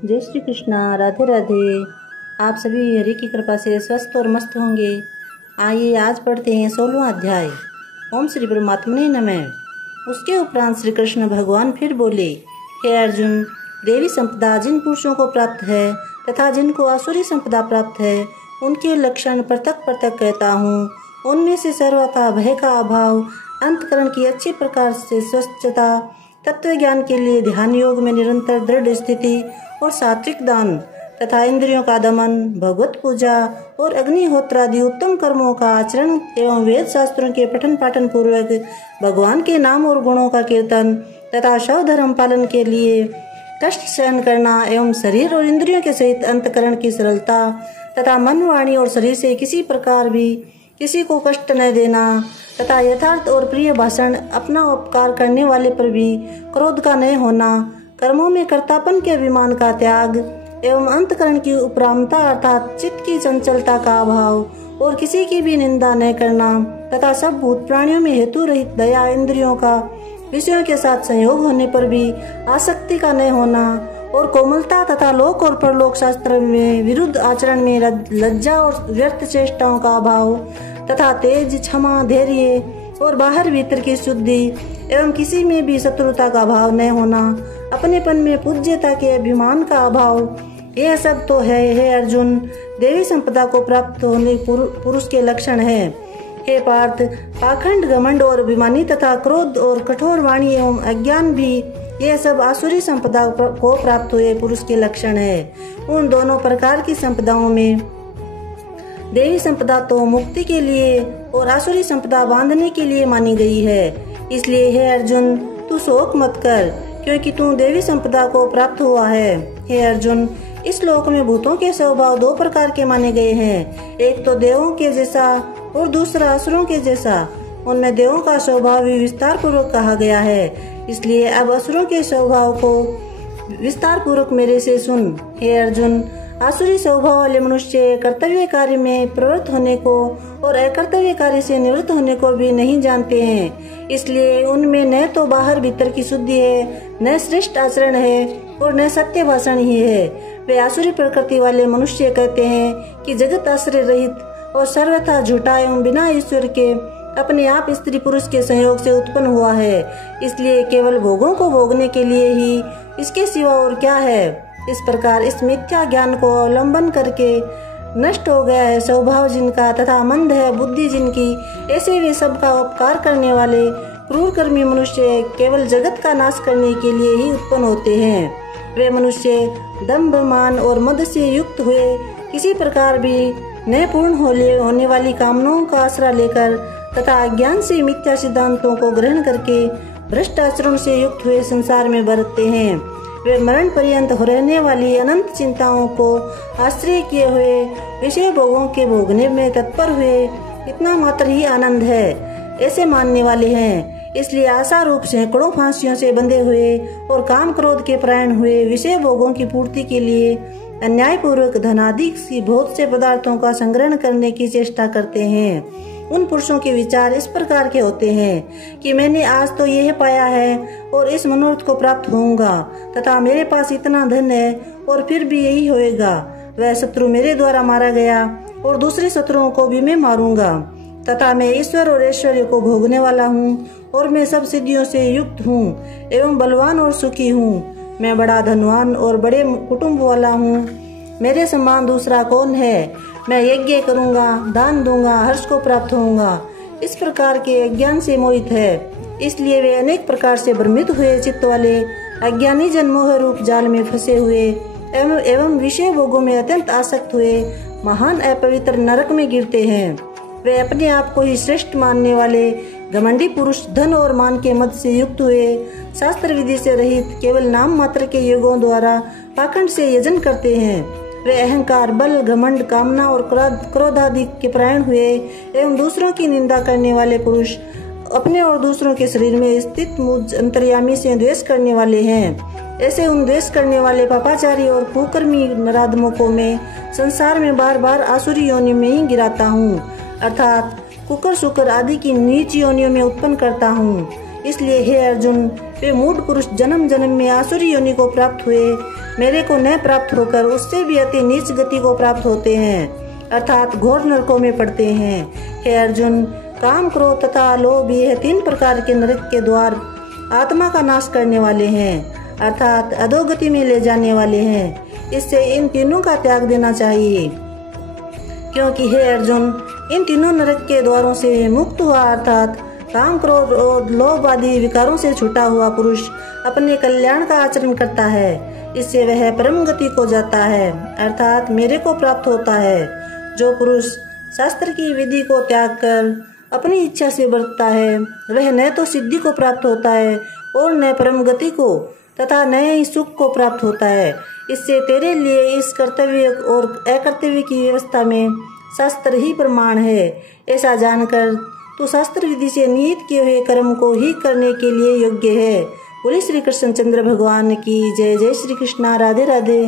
जय श्री कृष्णा। राधे राधे। आप सभी हरि की कृपा से स्वस्थ और मस्त होंगे। आइए आज पढ़ते हैं 16वां अध्याय। ओम श्री परमात्मने नमः। उसके उपरांत श्री कृष्ण भगवान फिर बोले, हे अर्जुन, देवी संपदा जिन पुरुषों को प्राप्त है तथा जिनको आसुरी संपदा प्राप्त है, उनके लक्षण पृथक पृथक कहता हूँ। उनमें से सर्वथा भय का अभाव, अंतकरण की अच्छी प्रकार से स्वच्छता, तत्व ज्ञान के लिए ध्यान योग में निरंतर दृढ़ स्थिति और सात्विक दान तथा इंद्रियों का दमन, भगवत पूजा और अग्निहोत्र आदि उत्तम कर्मों का आचरण एवं वेद शास्त्रों के पठन पाठन पूर्वक भगवान के नाम और गुणों का कीर्तन तथा शव धर्म पालन के लिए कष्ट सहन करना एवं शरीर और इंद्रियों के सहित अंतकरण की सरलता तथा मन, वाणी और शरीर से किसी प्रकार भी किसी को कष्ट न देना तथा यथार्थ और प्रिय भाषण, अपना उपकार करने वाले पर भी क्रोध का न होना, कर्मों में कर्तापन के अभिमान का त्याग एवं अंतकरण की उपरामता अर्थात चित्त की चंचलता का अभाव और किसी की भी निंदा न करना तथा सब भूत प्राणियों में हेतु रहित दया, इंद्रियों का विषयों के साथ संयोग होने पर भी आसक्ति का न होना और कोमलता तथा लोक और परलोक शास्त्र में विरुद्ध आचरण में लज्जा और व्यर्थ चेष्टाओं का अभाव तथा तेज, क्षमा, धैर्य और बाहर भीतर की शुद्धि एवं किसी में भी शत्रुता का भाव न होना, अपनेपन में पूज्यता के अभिमान का अभाव, यह सब तो है हे अर्जुन देवी संपदा को प्राप्त होने पुरुष के लक्षण है। हे पार्थ, पाखंड, घमंड और अभिमानी तथा क्रोध और कठोर वाणी एवं अज्ञान भी यह सब आसुरी संपदा को प्राप्त हुए पुरुष के लक्षण है। उन दोनों प्रकार की संपदाओं में देवी संपदा तो मुक्ति के लिए और आसुरी संपदा बांधने के लिए मानी गई है। इसलिए हे अर्जुन, तू शोक मत कर, क्योंकि तू देवी संपदा को प्राप्त हुआ है। हे अर्जुन, इस लोक में भूतों के स्वभाव दो प्रकार के माने गए हैं, एक तो देवों के जैसा और दूसरा असुरों के जैसा। उनमें देवों का स्वभाव भी विस्तार पूर्वक कहा गया है, इसलिए अब असुरों के स्वभाव को विस्तार पूर्वक मेरे से सुन। हे अर्जुन, आसुरी स्वभाव वाले मनुष्य कर्तव्य कार्य में प्रवृत्त होने को और अकर्तव्य कार्य से निवृत्त होने को भी नहीं जानते हैं, इसलिए उनमें न तो बाहर भीतर की शुद्धि है, न श्रेष्ठ आचरण है और न सत्य भाषण ही है। वे आसुरी प्रकृति वाले मनुष्य कहते हैं कि जगत आश्रय रहित और सर्वथा झूठा एवं बिना ईश्वर के अपने आप स्त्री पुरुष के संयोग से उत्पन्न हुआ है, इसलिए केवल भोगों को भोगने के लिए ही, इसके सिवा और क्या है। इस प्रकार इस मिथ्या ज्ञान को अवलंबन करके नष्ट हो गया है स्वभाव जिनका तथा मंद है बुद्धि जिनकी, ऐसे वे सबका उपकार करने वाले क्रूर कर्मी मनुष्य केवल जगत का नाश करने के लिए ही उत्पन्न होते हैं। वे मनुष्य दंभ, मान और मद से युक्त हुए किसी प्रकार भी न पूर्ण होने वाली कामनाओं का आसरा लेकर तथा अज्ञान से मिथ्या सिद्धांतों को ग्रहण करके भ्रष्ट आचरण से युक्त हुए संसार में बरतते हैं। वे मरण पर्यंत हो रहने वाली अनंत चिंताओं को आश्रय किए हुए विषय भोगों के भोगने में तत्पर हुए इतना मात्र ही आनंद है, ऐसे मानने वाले हैं। इसलिए आशा रूप सैकड़ों फांसियों से बंधे हुए और काम क्रोध के परायण हुए विषय भोगों की पूर्ति के लिए अन्याय पूर्वक धनादि सी बहुत से पदार्थों का संग्रहण करने की चेष्टा करते हैं। उन पुरुषों के विचार इस प्रकार के होते हैं कि मैंने आज तो यह पाया है और इस मनोरथ को प्राप्त होऊंगा तथा मेरे पास इतना धन है और फिर भी यही होएगा। वह शत्रु मेरे द्वारा मारा गया और दूसरे शत्रुओं को भी मैं मारूंगा तथा मैं ईश्वर और ऐश्वर्य को भोगने वाला हूँ और मैं सब सिद्धियों से युक्त हूँ एवं बलवान और सुखी हूँ। मैं बड़ा धनवान और बड़े कुटुंब वाला हूँ, मेरे समान दूसरा कौन है। मैं यज्ञ करूंगा, दान दूंगा, हर्ष को प्राप्त होऊंगा। इस प्रकार के अज्ञान से मोहित है, इसलिए वे अनेक प्रकार से भ्रमित हुए चित्त वाले अज्ञानी जन मोह रूप जाल में फंसे हुए एवं विषय भोगों में अत्यंत आसक्त हुए महान अपवित्र नरक में गिरते हैं। वे अपने आप को ही श्रेष्ठ मानने वाले घमंडी पुरुष धन और मान के मद से युक्त हुए शास्त्र विधि से रहित केवल नाम मात्र के योगों द्वारा पाखंड से यजन करते हैं। वे अहंकार, बल, घमंड, कामना और क्रोध आदि के परायण हुए एवं दूसरों की निंदा करने वाले पुरुष अपने और दूसरों के शरीर में स्थित मुझ अंतर्यामी से द्वेष करने वाले हैं। ऐसे उन द्वेष करने वाले पापाचारी और कुकर्मी नराधमों को मैं संसार में बार बार आसुरी योनि में ही गिराता हूँ, अर्थात कुकर, शुकर आदि की नीच योनियों में उत्पन्न करता हूँ। इसलिए हे अर्जुन, वे मूढ़ पुरुष जन्म जन्म में आसुरी योनि को प्राप्त हुए मेरे को न प्राप्त होकर उससे भी अति नीच गति को प्राप्त होते हैं, अर्थात घोर नरकों में पड़ते हैं। हे अर्जुन, काम, क्रोध तथा लोभ ये 3 प्रकार के नरक के द्वार आत्मा का नाश करने वाले हैं, अर्थात अधोगति में ले जाने वाले हैं। इससे इन तीनों का त्याग देना चाहिए, क्योंकि हे अर्जुन, इन तीनों नरक के द्वारों से मुक्त हुआ अर्थात काम, क्रोध और लोभ आदि विकारों से छूटा हुआ पुरुष अपने कल्याण का आचरण करता है। इससे वह परम गति को जाता है, अर्थात मेरे को प्राप्त होता है। जो पुरुष शास्त्र की विधि को त्याग कर अपनी इच्छा से बरतता है, वह न तो सिद्धि को प्राप्त होता है और न परम गति को तथा न ही सुख को प्राप्त होता है। इससे तेरे लिए इस कर्तव्य और अकर्तव्य की व्यवस्था में शास्त्र ही प्रमाण है। ऐसा जानकर तू शास्त्र विधि से नियत किए हुए कर्म को ही करने के लिए योग्य है। बोले श्री कृष्ण चंद्र भगवान की जय। जय श्री कृष्णा। राधे राधे।